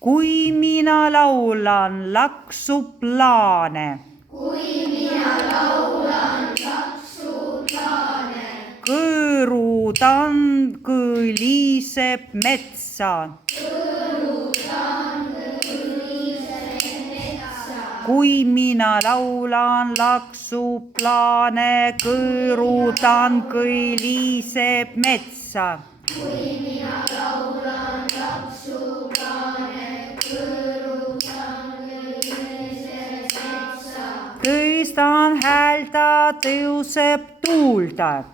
kui mina laulan laksuplaane. Kõõrutand kõliseb metsa. Kui mina laulan laksuplaane, kõõrutand kõliseb metsa. Tõstan häältä, tõuseb tuulda.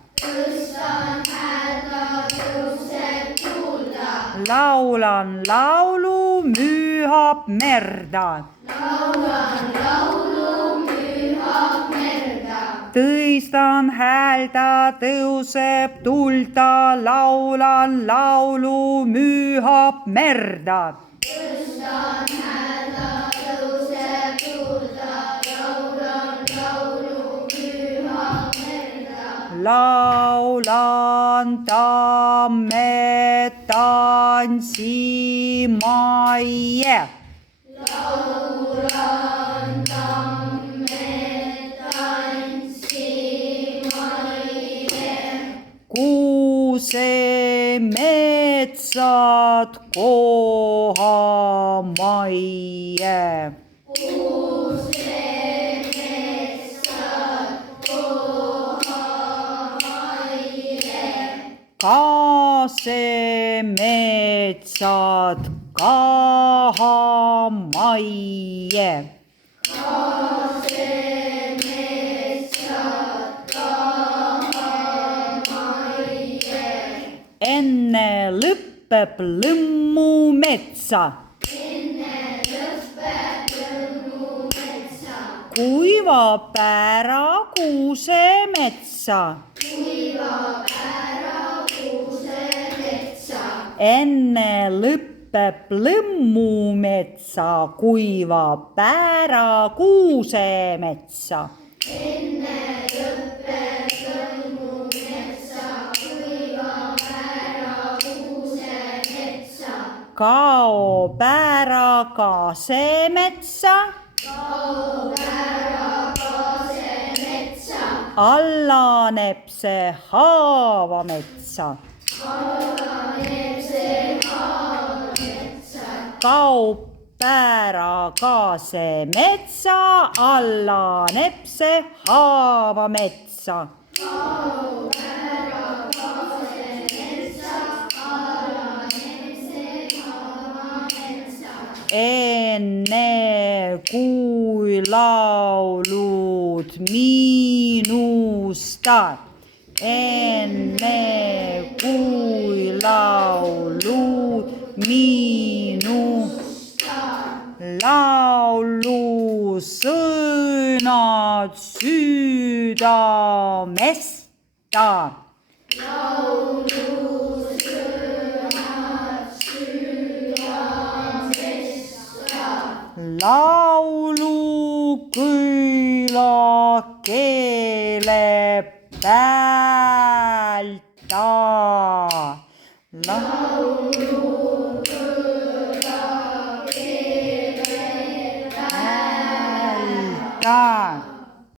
Laulan laulu, müühab merda. Tõstan häältä, tõuseb tuulda. Laulan laulu, müühab merda. Laulan tamme tanssimaie. Kuusemetsad kohamaie. Kaasemetsad kahamaie. Enne lõpeb lõmmu metsa. Kuivab ära kuusemetsa. Enne lõpeb lõmmumetsa, kuivab ära kuusemetsa. Kaob ära kaasemetsa. Allaneb see haavametsa. Kaob ära kaasemetsa, allaneb see haavametsa. Enne kui laulud minustad. Enne kui laulud laulu sõnad südamesta. Laulu kõla keele päälta.